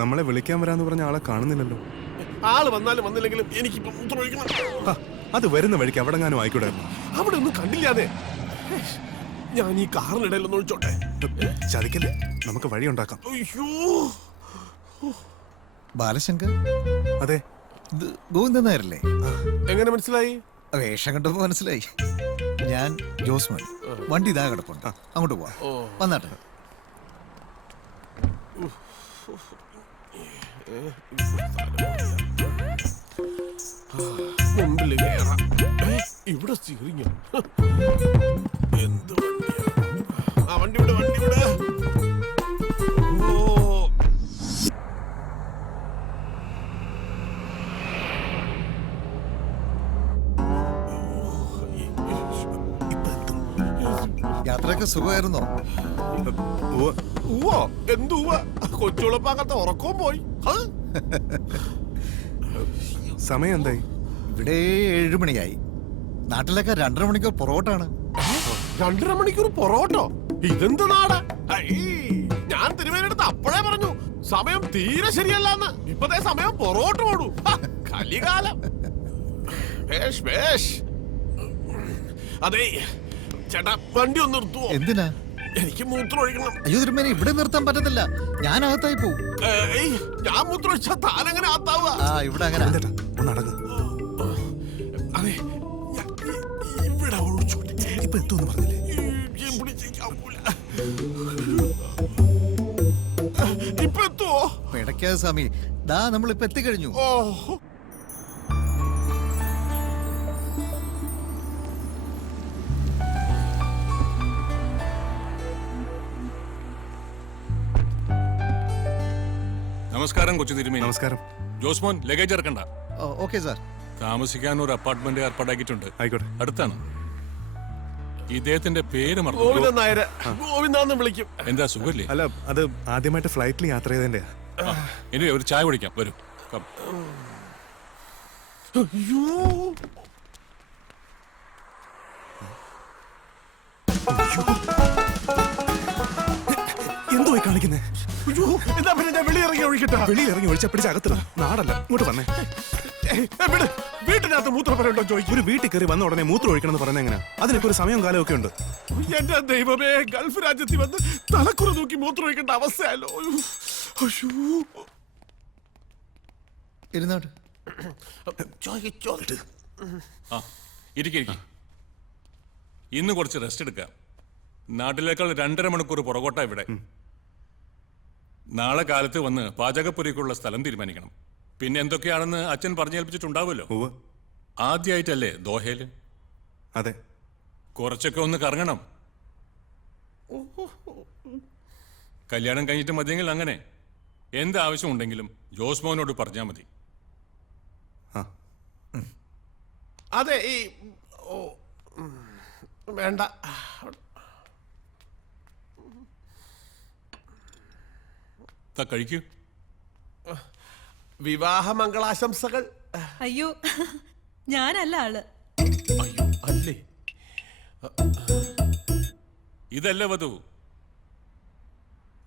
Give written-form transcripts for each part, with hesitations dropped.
നമ്മളെ വിളിക്കാൻ വരാന്ന് പറഞ്ഞ ആളെ കാണുന്നില്ലല്ലോ. ആള് വന്നാലും വന്നില്ലെങ്കിലും എനിക്കിപ്പോ മൂത്രമൊഴിക്കണം. അത് വരുന്ന വഴിക്ക് അവിടെങ്ങാനും ആയിക്കൂടെ? അവിടെ ഒന്നും കണ്ടില്ലാതെ. ഞാൻ ഈ കാറിനിടയിലൊന്നും ഒഴിച്ചോട്ടെ. ചതിക്കല്ലേ, നമുക്ക് വഴി ഉണ്ടാക്കാം. അയ്യോ, ബാലശങ്കർ, അതെ. ഇത് ഗോവിന്ദൻ നായരല്ലേ? എങ്ങനെ മനസ്സിലായി? വേഷം കണ്ടപ്പോ മനസ്സിലായി. ഞാൻ ജോസ്മോൻ. വണ്ടി ഇതാ കിടപ്പുണ്ട്, അങ്ങോട്ട് പോവാം. വന്നാട്ടെ. മുമ്പിൽ കയറാം. ഇവിടെ സ്റ്റിയറിംഗ് എന്ത് വണ്ടിയാ? ആ വണ്ടി വിട, വണ്ടി വിട. യാത്രയൊക്കെ സുഖമായിരുന്നോ? എന്തുവാ കൊച്ചുളപ്പാകത്തെ ഉറക്കവും പോയി. സമയം എന്തായി? ഇവിടെ 7 മണിയായി. നാട്ടിലൊക്കെ 2.5 മണിക്കൂർ പൊറോട്ടാണ്. 2.5 മണിക്കൂർ പൊറോട്ടോ? ഇതെന്ത് നാടാ? ഞാൻ തിരുവേനടുത്ത് അപ്പോഴേ പറഞ്ഞു സമയം തീരെ ശരിയല്ലെന്ന്. ഇപ്പത്തെ സമയം പൊറോട്ട ഓടൂ. കലികാലം. അതെ ചേട്ടാ, വണ്ടി ഒന്ന് നിർത്തുവോ? എന്തിനാ? എനിക്ക് മൂത്രം ഒഴിക്കണം. അയ്യോ തിരുമേനി, ഇവിടെ നിർത്താൻ പറ്റത്തില്ല. ഞാൻ അകത്തായി പോവും. ഞാൻ മൂത്രം ഒഴിച്ചാ താനെങ്ങനെ ആത്താവുക? ഇവിടെ അങ്ങനെ ഒന്നടങ്ങ്. അതെ, ഇവിടെ ഒഴിച്ചോട്ടെ. ഇപ്പൊ എത്തുമെന്ന് പറഞ്ഞില്ലേ? ഇപ്പൊ എത്തുവോ? പിടയ്ക്കാതെ സ്വാമി, ദാ നമ്മളിപ്പോ എത്തിക്കഴിഞ്ഞു. നമസ്കാരം കൊച്ചു തിരുമേനി. നമസ്കാരം. ജോസ്മോൻ, ലഗേജ് ഇറക്കണ്ട. Okay sir. താമസിക്കാൻ ഒരു അപ്പാർട്ട്മെന്റ് ഏർപ്പാടാക്കിയിട്ടുണ്ട്. ആയിക്കോട്ടെ. അടുത്താണ്. ഇദ്ദേഹത്തിന്റെ പേര് മറന്നു. ഗോവിന്ദൻ നായര്. ഗോവിന്ദാന്ന് വിളിക്കും. എന്താ, സുഖല്ലേ? അല്ല, അത് ആദ്യമായിട്ട് ഫ്ലൈറ്റിൽ യാത്ര ചെയ്തതിന്റെ. ഇനി ഒരു ചായ കുടിക്കാം, വരും. അയ്യോ, എന്തുപോയി കാണിക്കുന്നേ? അയ്യോ, എന്താ പിന്നെ ഞാൻ വെളിയിറങ്ങി ഒഴിക്കട്ടെ? വെളിയിറങ്ങി ഒഴിച്ച പിടിച്ച അകത്തില്ല. നാടല്ല, ഇങ്ങോട്ട് വന്നേ. വീട്ടിനകത്ത് മൂത്രപ്പുരണ്ടോ ചോദിക്കും. ഒരു വീട്ടിൽ കയറി വന്ന ഉടനെ മൂത്രം ഒഴിക്കണം എന്ന് പറഞ്ഞ എങ്ങനെ? അതിനൊക്കെ ഒരു സമയവും കാലവും ഒക്കെ ഉണ്ട്. എന്റെ ദൈവമേ, ഗൾഫ് രാജ്യത്തിൽ വന്ന് തലക്കുറ നോക്കി മൂത്രം ഒഴിക്കേണ്ട അവസ്ഥയല്ലോ. അയ്യോ, ഇരുന്നോട്ട്. ഇരിക്കും. ഇന്ന് കുറച്ച് റെസ്റ്റ് എടുക്കാം. നാട്ടിലേക്കാൾ 2.5 മണിക്കൂർ പുറകോട്ടാ ഇവിടെ. നാളെ കാലത്ത് വന്ന് പാചകപ്പുരയ്ക്കുള്ള സ്ഥലം തീരുമാനിക്കണം. പിന്നെ എന്തൊക്കെയാണെന്ന് അച്ഛൻ പറഞ്ഞേൽപ്പിച്ചിട്ടുണ്ടാവുമല്ലോ. ആദ്യമായിട്ടല്ലേ ദോഹയില്? അതെ. കുറച്ചൊക്കെ ഒന്ന് കറങ്ങണം. കല്യാണം കഴിഞ്ഞിട്ട് മതിയെങ്കിൽ അങ്ങനെ. എന്താവശ്യം ഉണ്ടെങ്കിലും ജോസ്മോനോട് പറഞ്ഞാൽ മതി. അതെ, ഈ വേണ്ട. കഴിക്കൂ. വിവാഹ മംഗളാശംസകൾ. അയ്യോ, ഞാനല്ല ആള്. അയ്യോ, അല്ലേ? ഇതല്ല വധു.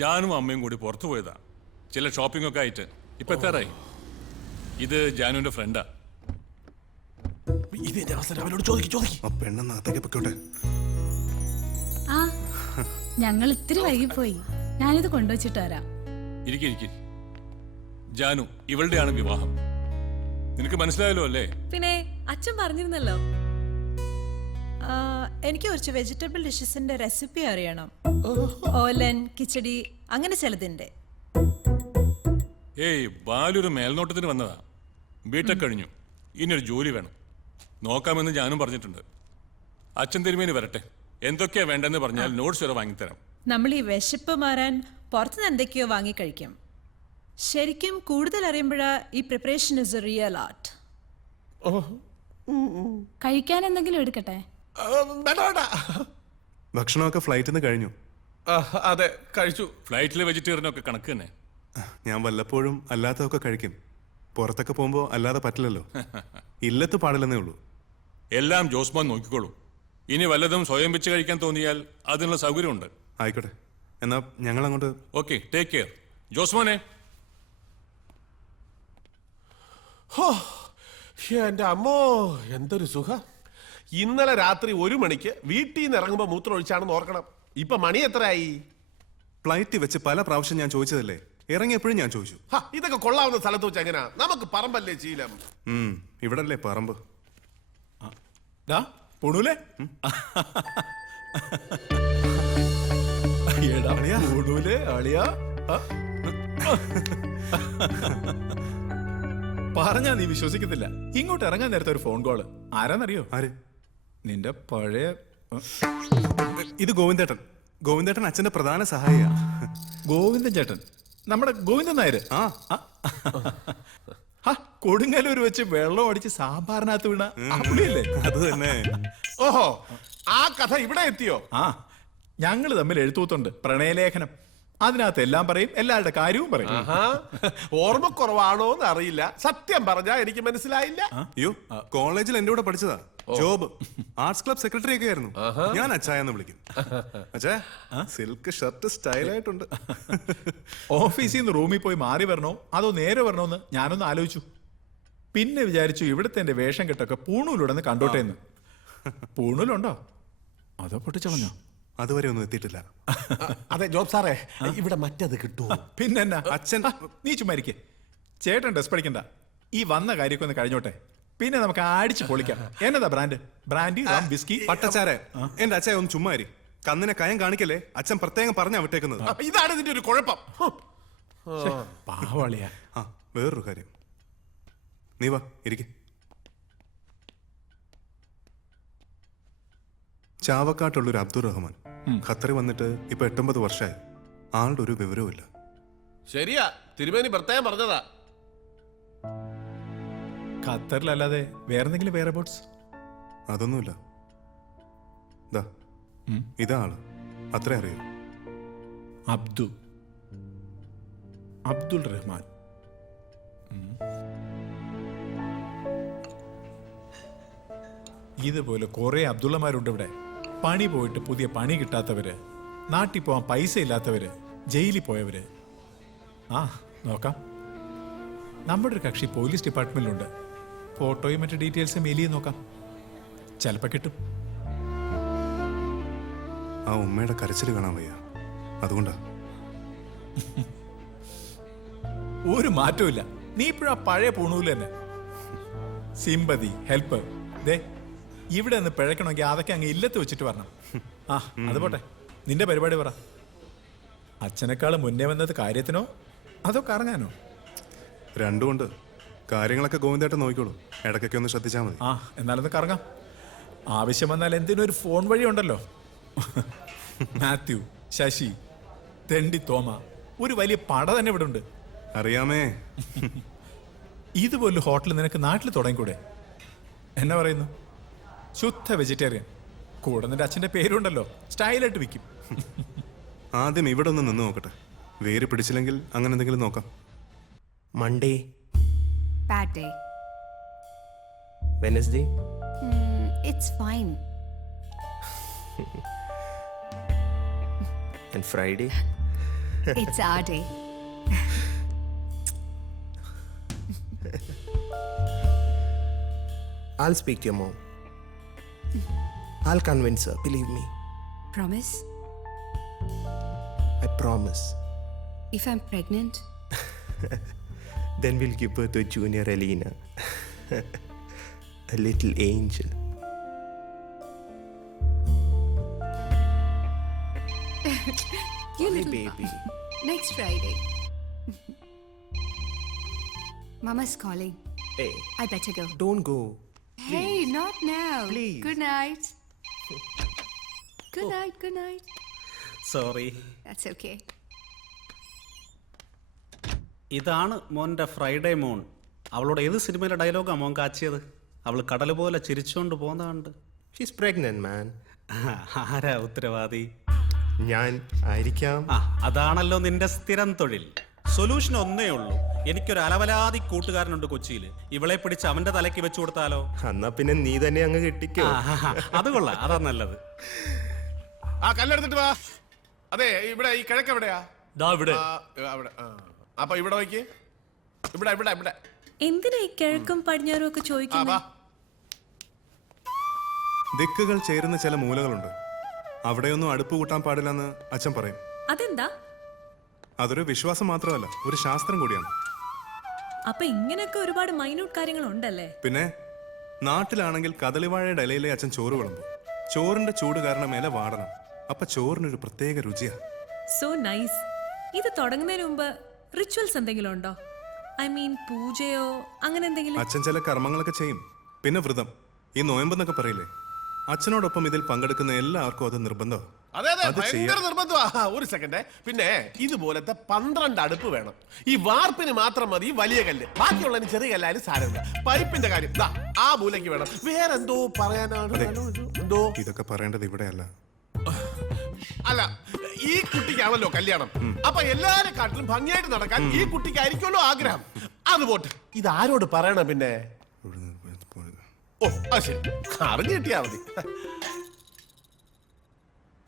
ജാനും അമ്മയും കൂടി പുറത്തു പോയതാ, ചില ഷോപ്പിംഗ് ഒക്കെ ആയിട്ട്. ഇപ്പൊ എത്താറായി. ഇത് ജാനുവിന്റെ ഫ്രണ്ടാ. ഇതിന്റെ അവസരം അവനോട് ചോദിക്കും. ആ പെണ്ണെന്നകത്തേക്ക് പൊക്കോട്ടെ. ആ, ഞങ്ങൾ ഇത്തിരി വൈകിപ്പോയി. ഞാനിത് കൊണ്ടുവച്ചിട്ട് വരാം. ഇരിക്കും. ജാനു, ഇവളുടെയാണ് വിവാഹം. നിനക്ക് മനസ്സിലായല്ലോ അല്ലേ? പിന്നെ അച്ഛൻ പറഞ്ഞിരുന്നല്ലോ. എനിക്ക് കുറച്ച് വെജിറ്റബിൾ ഡിഷസിന്റെ റെസിപ്പി അറിയണം. ഓലൻ, കിച്ചടി, അങ്ങനെ ചിലതിന്റെ. ഏയ്, ബാലൊരു മേൽനോട്ടത്തിന് വന്നതാ. ബിടെക് കഴിഞ്ഞു. ഇനിയൊരു ജോലി വേണം. നോക്കാമെന്ന് ജാനും പറഞ്ഞിട്ടുണ്ട്. അച്ഛൻ തിരുമേനി വരട്ടെ. എന്തൊക്കെയാ വേണ്ടെന്ന് പറഞ്ഞാൽ നോട്ട്സ് വരെ വാങ്ങിത്തരാം. നമ്മൾ ഈ വിശപ്പ് മാറാൻ പുറത്തുനിന്ന് എന്തൊക്കെയോ വാങ്ങിക്കഴിക്കും. ശരിക്കും കൂടുതൽ അറിയുമ്പോഴാ ഈ preparation is A real art. കഴിക്കാൻ എന്തെങ്കിലും എടുക്കട്ടെ? ഭക്ഷണമൊക്കെ ഫ്ലൈറ്റിൽ നിന്ന് കഴിഞ്ഞു. അതെ, കഴിച്ചു. ഫ്ലൈറ്റിലെ വെജിറ്റേറിയനൊക്കെ കണക്ക് തന്നെ. ഞാൻ വല്ലപ്പോഴും അല്ലാത്തതൊക്കെ കഴിക്കും. പുറത്തൊക്കെ പോകുമ്പോൾ അല്ലാതെ പറ്റില്ലല്ലോ. ഇല്ലത്ത് പാടില്ലെന്നേ ഉള്ളൂ. എല്ലാം ജോസ്മോൻ നോക്കിക്കോളൂ. ഇനി വല്ലതും സ്വയം വെച്ച് കഴിക്കാൻ തോന്നിയാൽ അതിനുള്ള സൗകര്യമുണ്ട്. ആയിക്കോട്ടെ, എന്നാ ഞങ്ങൾ അങ്ങോട്ട്. Okay, take care. ജോസ്മോനെ, ഹോ, എന്റെ അമ്മോ എന്തൊരു സുഖം. ഇന്നലെ രാത്രി 1 മണിക്ക് വീട്ടിൽ നിന്ന് ഇറങ്ങുമ്പോ മൂത്രം ഒഴിച്ചാണെന്ന് ഓർക്കണം. ഇപ്പൊ മണി എത്രയായി? ഫ്ലൈറ്റ് വെച്ച് പല പ്രാവശ്യം ഞാൻ ചോദിച്ചതല്ലേ, ഇറങ്ങിയപ്പോഴും ഞാൻ ചോദിച്ചു. ഇതൊക്കെ കൊള്ളാവുന്ന സ്ഥലത്ത് വെച്ച് എങ്ങനെയാ? നമുക്ക് പറമ്പല്ലേ ശീലം. ഇവിടല്ലേ പറമ്പ്. പൊണൂലേ പൊണൂലേ അളിയാ പറഞ്ഞാ നീ വിശ്വസിക്കത്തില്ല. ഇങ്ങോട്ട് ഇറങ്ങാൻ നേരത്തെ ഒരു ഫോൺ കോള്. ആരാന്നറിയോ? ആര്? നിന്റെ പഴയ ഇത് ഗോവിന്ദേട്ടൻ. ഗോവിന്ദേട്ടൻ അച്ഛന്റെ പ്രധാന സഹായിയാ. ഗോവിന്ദൻ ചേട്ടൻ, നമ്മുടെ ഗോവിന്ദൻ നായര്. കൊടുങ്ങല്ലൂർ വെച്ച് വെള്ളം അടിച്ച് സാമ്പാറിനകത്ത് വീണ ആ പുള്ളിയല്ലേ? അത് തന്നെ. ഓഹോ, ആ കഥ ഇവിടെ എത്തിയോ? ഞങ്ങള് തമ്മിൽ എഴുത്തൂത്തുണ്ട്, പ്രണയലേഖനം. അതിനകത്ത് എല്ലാം പറയും, എല്ലാവരുടെ കാര്യവും പറയും. ഓർമ്മക്കുറവാണോ എന്ന് അറിയില്ല. സത്യം പറഞ്ഞാ എനിക്ക് മനസ്സിലായില്ല. അയ്യോ, കോളേജിൽ എന്റെ കൂടെ പഠിച്ചതാ. ജോബ് ആർട്സ് ക്ലബ് സെക്രട്ടറി ഒക്കെ ആയിരുന്നു. ഞാൻ അച്ചായെന്ന് വിളിക്കും. അച്ഛാ, സിൽക്ക് ഷർട്ട് സ്റ്റൈലായിട്ടുണ്ട്. ഓഫീസിൽ നിന്ന് റൂമിൽ പോയി മാറി വരണോ അതോ നേരെ വരണോന്ന് ഞാനൊന്ന് ആലോചിച്ചു. പിന്നെ വിചാരിച്ചു ഇവിടുത്തെ എന്റെ വേഷം കെട്ടൊക്കെ പൂണൂലുടന്ന് കണ്ടോട്ടെ എന്ന്. പൂണൂലുണ്ടോ അതോ പൊട്ടിച്ചളഞ്ഞോ? അതുവരെ ഒന്നും എത്തിയിട്ടില്ല. അതെ ജോബ് സാറേ, ഇവിടെ മറ്റത് കിട്ടുമോ? പിന്നെന്നാ അച്ഛൻ നീ ചുമ്മാരിക്കേ. ചേട്ടൻ ഡ്രസ് പഠിക്കണ്ട, ഈ വന്ന കാര്യമൊക്കെ ഒന്ന് കഴിഞ്ഞോട്ടെ, പിന്നെ നമുക്ക് അടിച്ച് പൊളിക്കാം. എന്നതാ ബ്രാൻഡ്? ബ്രാൻഡി, റം, വിസ്കി, പട്ടച്ചാരെ. എന്റെ അച്ഛൻ ഒന്ന് ചുമ്മാരി. കന്നിനെ കയം കാണിക്കല്ലേ. അച്ഛൻ പ്രത്യേകം പറഞ്ഞാ വിട്ടേക്കുന്നത്. ഇതാണ് ഇതിന്റെ ഒരു കുഴപ്പം. പാവളിയാ. വേറൊരു കാര്യം, നീ വാ ഇരിക്കെ. ചാവക്കാട്ടുള്ളൊരു അബ്ദുൾ റഹ്മാൻ ഖത്തറിൽ വന്നിട്ട് ഇപ്പൊ 8-9 വർഷമായി. ആളുടെ ഒരു വിവരവും ഇല്ല. ശരിയാ, തിരുമേനി പ്രത്യേകം പറഞ്ഞതാ. ഖത്തറിലല്ലാതെ വേറെന്തെങ്കിലും വേറെ ബോട്ട്സ്? അതൊന്നുമില്ല. ഇതാ ആള്, അത്രേ അറിയൂ. അബ്ദുൾ റഹ്മാൻ. ഇതുപോലെ കുറെ അബ്ദുള്ളമാരുണ്ട് ഇവിടെ. പണി പോയിട്ട് പുതിയ പണി കിട്ടാത്തവര്, നാട്ടിൽ പോവാൻ പൈസ ഇല്ലാത്തവര്, ജയിലിൽ പോയവര്. നോക്കാം. നമ്മുടെ ഒരു കക്ഷി പോലീസ് ഡിപ്പാർട്ട്മെന്റിലുണ്ട്. ഫോട്ടോയും മറ്റു ഡീറ്റെയിൽസും മെയിൽ ചെയ്ത് നോക്കാം, ചിലപ്പോ കിട്ടും. ആ ഉമ്മയുടെ കരച്ചിൽ കാണാൻ വയ്യ, അതുകൊണ്ടാ. ഒരു മാറ്റവും ഇല്ല. നീ ഇപ്പോഴാ പഴയ പൂണൂല് തന്നെ. Sympathy, help. ദേ ഇവിടെ നിന്ന് പിഴക്കണമെങ്കിൽ അതൊക്കെ അങ്ങ് ഇല്ലത്ത് വെച്ചിട്ട് വരണം. അത് പോട്ടെ, നിന്റെ പരിപാടി പറ. അച്ഛനേക്കാൾ മുന്നേ വന്നത് കാര്യത്തിനോ അതോ കറങ്ങാനോ? രണ്ടുമുണ്ട്. കാര്യങ്ങളൊക്കെ ഗോവിന്ദേട്ടൻ നോക്കിക്കോളൂ, ഇടയ്ക്കൊക്കെ ഒന്ന് ശ്രദ്ധിച്ചാൽ മതി. എന്നാലൊന്ന് കറങ്ങാം. ആവശ്യം വന്നാൽ എന്തിനൊരു ഫോൺ വഴി ഉണ്ടല്ലോ. മാത്യു, ശശി, തെണ്ടി തോമ, ഒരു വലിയ പട തന്നെ ഇവിടെ ഉണ്ട്. അറിയാമേ. ഇതുപോലൊരു ഹോട്ടൽ നിനക്ക് നാട്ടിൽ തുടങ്ങിക്കൂടെ? എന്നാ പറയുന്നു? ശുദ്ധ വെജിറ്റേറിയൻ. കൂടെ നിന്റെ അച്ഛന്റെ പേരുണ്ടല്ലോ, സ്റ്റൈലായിട്ട് വിൽക്കും. ആദ്യം ഇവിടെ ഒന്ന് നിന്ന് നോക്കട്ടെ. വേര് പിടിച്ചില്ലെങ്കിൽ അങ്ങനെ എന്തെങ്കിലും നോക്കാം. Monday, Bad day. Wednesday, It's fine. and Friday. It's our day. I'll speak to your mom. I'll convince her, believe me. Promise? I promise. If I'm pregnant? Then we'll give birth to a junior Alina. A little angel. You Hey, little baby. Next Friday. Mama's calling. Hey, I better go. don't go. Hey, not now. Please. Good night. Good night, good night. Sorry. That's okay. ഇതാണ് മോൻ്റെ Friday മോൺ. അവളോട് ഏത് സിനിമയിലെ ഡയലോഗാണ് മോൻ കാച്ചിയത്? അവൾ കടൽ പോലെ ചിരിച്ചുകൊണ്ട് പോകുന്നതുണ്ട്. She's pregnant, man. ആരാ ഉത്തരവാദി? ഞാൻ ആയിരിക്കാം. അതാണല്ലോ നിന്റെ സ്ഥിരം തൊഴിൽ. സൊല്യൂഷൻ ഒന്നേ ഉള്ളൂ. എനിക്കൊരു അലവലാതി കൂട്ടുകാരനുണ്ട് കൊച്ചിയിൽ. ഇവളെ പിടിച്ച് അവന്റെ തലയ്ക്ക് വെച്ചു കൊടുത്താലോ? എന്നാ പിന്നെ നീ തന്നെ അങ്ങ് കെട്ടിക്കോ. അത് കൊള്ളാം, അതാ നല്ലത്. കല്ലെടുത്തിട്ട് വാ. അതെ, ഇവിടെ ഈ കിഴക്ക് എവിടെയാ? ഇവിടെ. അവിടെ. അപ്പൊ ഇവിടെ നോക്കി. ഇവിടെ ഇവിടെ ഇവിടെ എന്തിനാ ഈ കിഴക്കും പടിഞ്ഞാറും ഒക്കെ ചോദിക്കുന്നത്? ദിക്കുകൾ ചേരുന്ന ചില മൂലകളുണ്ട്. അവിടെയൊന്നും അടുപ്പ് കൂട്ടാൻ പാടില്ലെന്ന് അച്ഛൻ പറയും. അതെന്താ? അതൊരു വിശ്വാസം മാത്രമല്ല, ഒരു ശാസ്ത്രം കൂടിയാണ്. അപ്പൊ ഇങ്ങനെയൊക്കെ ഒരുപാട് മൈന്യൂട്ട് കാര്യങ്ങൾ ഉണ്ടല്ലേ? പിന്നെ നാട്ടിലാണെങ്കിൽ കദളിവാഴയുടെ ഇലയിലെ അച്ഛൻ ചോറ് വിളമ്പും. ചോറിന്റെ ചൂട് കാരണം ഇല വാടണം. അപ്പൊ ചോറിനൊരു പ്രത്യേക രുചിയാ. So nice. ഇത് തുടങ്ങുന്നതിന് മുമ്പ് റിച്വൽസ് എന്തെങ്കിലും ഉണ്ടോ? ഐ മീൻ പൂജയോ അങ്ങനെ എന്തെങ്കിലും? അച്ഛൻ ചില കർമ്മങ്ങളൊക്കെ ചെയ്യും. പിന്നെ വ്രതം, ഈ നോയമ്പെന്നൊക്കെ പറയില്ലേ, അച്ഛനോടൊപ്പം ഇതിൽ പങ്കെടുക്കുന്ന എല്ലാവർക്കും അത് നിർബന്ധമാണ്. അതെ അതെ, അത് ഭയങ്കര ചെയ്യാം. നിർബന്ധമാ. ഒരു സെക്കൻഡ്. പിന്നെ ഇതുപോലത്തെ 12 അടുപ്പ് വേണം. ഈ വാർപ്പിന് മാത്രം മതി വലിയ കല്ല്, ബാക്കിയുള്ളതിന് ചെറിയ കല്ലായാലും സാരമില്ല. പൈപ്പിന്റെ കാര്യം ദാ ആ മൂലയ്ക്ക് വേണം. വേറെന്തോ പറയാനാണ്. എന്തോ ഇതൊക്കെ പറയേണ്ടത് ഇവിടെയല്ല. അല്ല, ഈ കുട്ടിക്കാണല്ലോ കല്യാണം. അപ്പൊ എല്ലാരെ കാട്ടിലും ഭംഗിയായിട്ട് നടക്കാൻ ഈ കുട്ടിക്കായിരിക്കുമല്ലോ ആഗ്രഹം. അത് പോട്ടെ, ഇത് ആരോട് പറയണം പിന്നെ? ഓ അത് ശരി, അറിഞ്ഞു കിട്ടിയാ മതി.